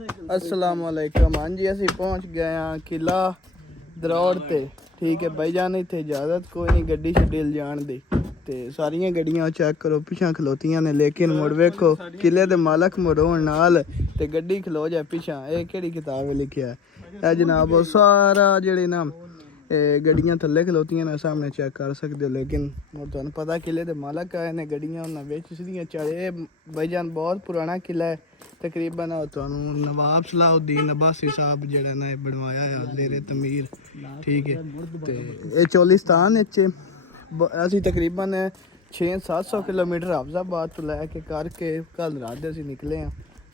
अस्सलाम वालेकुम। हाँ जी असी पहुँच गए हाँ किला दरौड़ ते। ठीक है भाई जान इतने इजाजत कोई नहीं गड्डी शड्डी जान दी ते सारियां गड्डियां चेक करो पिछा खलोतियां ने लेकिन मुड़ वेखो किले दे मालक मुड़ोन नाल ते गड्डी खलो जाए पिछा। ये केड़ी किताब लिखिया है जनाब वो सारा जेड़ी ना गड्डियां थल्ले खलोतियां ने सामने चेक कर सकते हो। लेकिन तुहानू पता किले दे मालक आए ने गड्डियां उन्हें बेच सीधियां चढ़े। भाई जान बहुत पुराना किला है तकरीबन तुहानू नवाब सलाहुद्दीन अब्बासी साहब जेड़ा ना बनवाया है लेरे तमीर। ठीक है ते ये चोलिस्तान असी तकरीबन 600-700 किलोमीटर हाफजाबाद तो लैके करके कल रात असी निकले हैं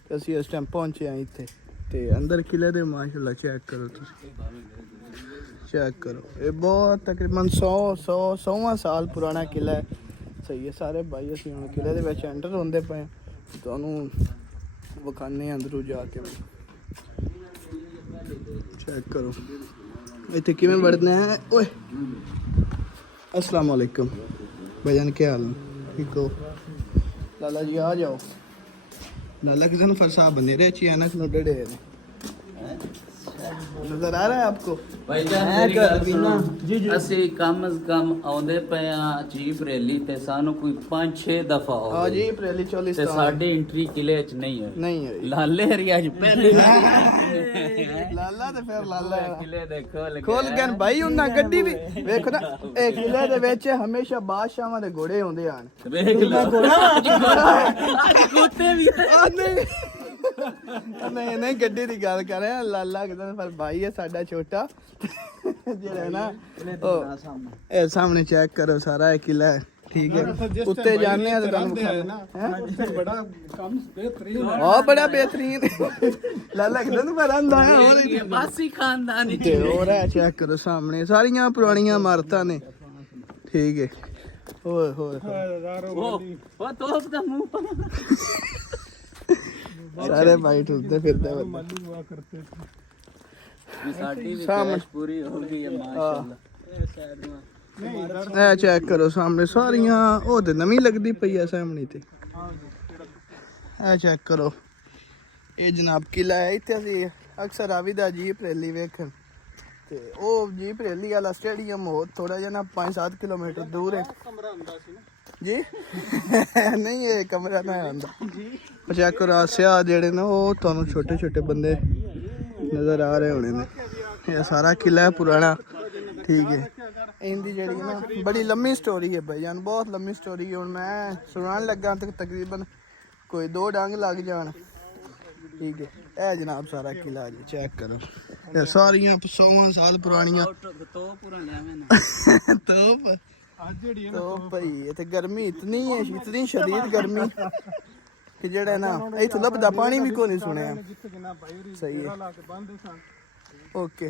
तो असी इस टाइम पहुंचे हैं इतने ते अंदर किले दे माशाल्लाह चेक करो चेक करो। ये बहुत तकरीबन 100वां साल पुराना किला है। सही है सारे भाई असी हम किले दे विच एंटर होंदे पे तुहानू विखाने अंदरों जाके चेक करो इतने किवें बढ़ना है। ओए अस्सलाम वालेकुम भाईजान क्या हाल है ठीक हो। लाला जी आ जाओ। लाला किसान फरसा बने रहे अचानक नो डे नजर आ रहा है आपको जी ਅਸੀਂ कम अज कम ਆਉਂਦੇ ਪਏ ਆ ਜੀਪ ਰੈਲੀ ਤੇ ਸਾਨੂੰ ਕੋਈ 5-6 ਦਫਾ ਹੋ हाँ जी रैली ਤੇ चोलिस्तान ਸਾਡੀ ਐਂਟਰੀ ਕਿਲੇ ਚ ਨਹੀਂ ਹੋਈ नहीं है ਲਾਲੇ ਹਰੀਆ ਚ ਪਹਿਲੀ ਲਾਲਾ ਤੇ ਫਿਰ ਲਾਲਾ ਕਿਲੇ ਦੇਖੋ ਖੋਲ ਗਏ ਭਾਈ ਉਹਨਾਂ ਗੱਡੀ ਵੀ ਵੇਖੋ ਨਾ ਇਹ ਕਿਲੇ ਦੇ ਵਿੱਚ ਹਮੇਸ਼ਾ ਬਾਦਸ਼ਾਹਾਂ ਦੇ ਘੋੜੇ ਹੁੰਦੇ ਹਨ। ਵੇਖ ਲਓ ਕੁੱਤੇ ਵੀ ਨਹੀਂ ਨਹੀਂ ਗੱਡੀ ਦੀ ਗੱਲ ਕਰ ਰਿਹਾ ਲਾਲਾ ਕਿਦਾਂ ਪਰ ਭਾਈ ਹੈ ਸਾਡਾ ਛੋਟਾ ਜਿਹੜਾ ਨਾ ਇਹ ਸਾਹਮਣੇ ਚੈੱਕ ਕਰੋ ਸਾਰਾ ਇਹ ਕਿਲਾ ਹੈ। ਠੀਕ ਹੈ ਉੱਤੇ ਜਾਣੇ ਆ ਤੇ ਤੁਹਾਨੂੰ ਹੈ ਬੜਾ ਕੰਮ ਬਿਹਤਰੀਨ ਹਾਂ ਬੜਾ ਬਿਹਤਰੀਨ ਲਾਲਾ ਕਿਦਾਂ ਪਰ ਆਂਦਾ ਹੈ ਹੋਰ ਬਾਸੀ ਖਾਨਦਾਨੀ ਤੇ ਹੋਰ ਹੈ ਚੈੱਕ ਕਰੋ ਸਾਹਮਣੇ ਸਾਰੀਆਂ ਪੁਰਾਣੀਆਂ ਇਮਾਰਤਾਂ ਨੇ। ਠੀਕ ਹੈ ਓਏ ਹੋਏ ਉਹ ਤੋਪ ਦਾ ਮੂੰਹ सारे भाई ठुलते फिरते ਸਾਡੀ ਵੀ ख्वाहिश पूरी हो गई है माशाल्लाह। ए चेक करो सामने सारियां ओ ते नवी लगदी पई है सामने ते ए चेक करो ये जनाब किला है इत्थे असी अक्सर आविदा जीप रैली वेखन ते ओ जीप रैली वाला स्टेडियम हो थोड़ा जिहा ना 5-7 किलोमीटर दूर है जी नहीं ये कमरा ना आंदा चेक करो आसिया जेड़े ना वो तुहानू छोटे छोटे बंदे नजर आ रहे होने ने। ये सारा किला है पुराना। ठीक है इनकी जेड़ी ना बड़ी लंबी स्टोरी है भाईजान बहुत लंबी स्टोरी है। मैं सुनान लगा तकरीबन कोई 2 डंग लग जान। ठीक है ए जनाब सारा किला जी चेक करो ये सारियां 100 साल पुरानियां तोप तो भाई इतने गर्मी इतनी है इतनी शदीद गर्मी कि जेड़ा ना इथों लभदा पानी भी को नहीं सुने। सही है ओके।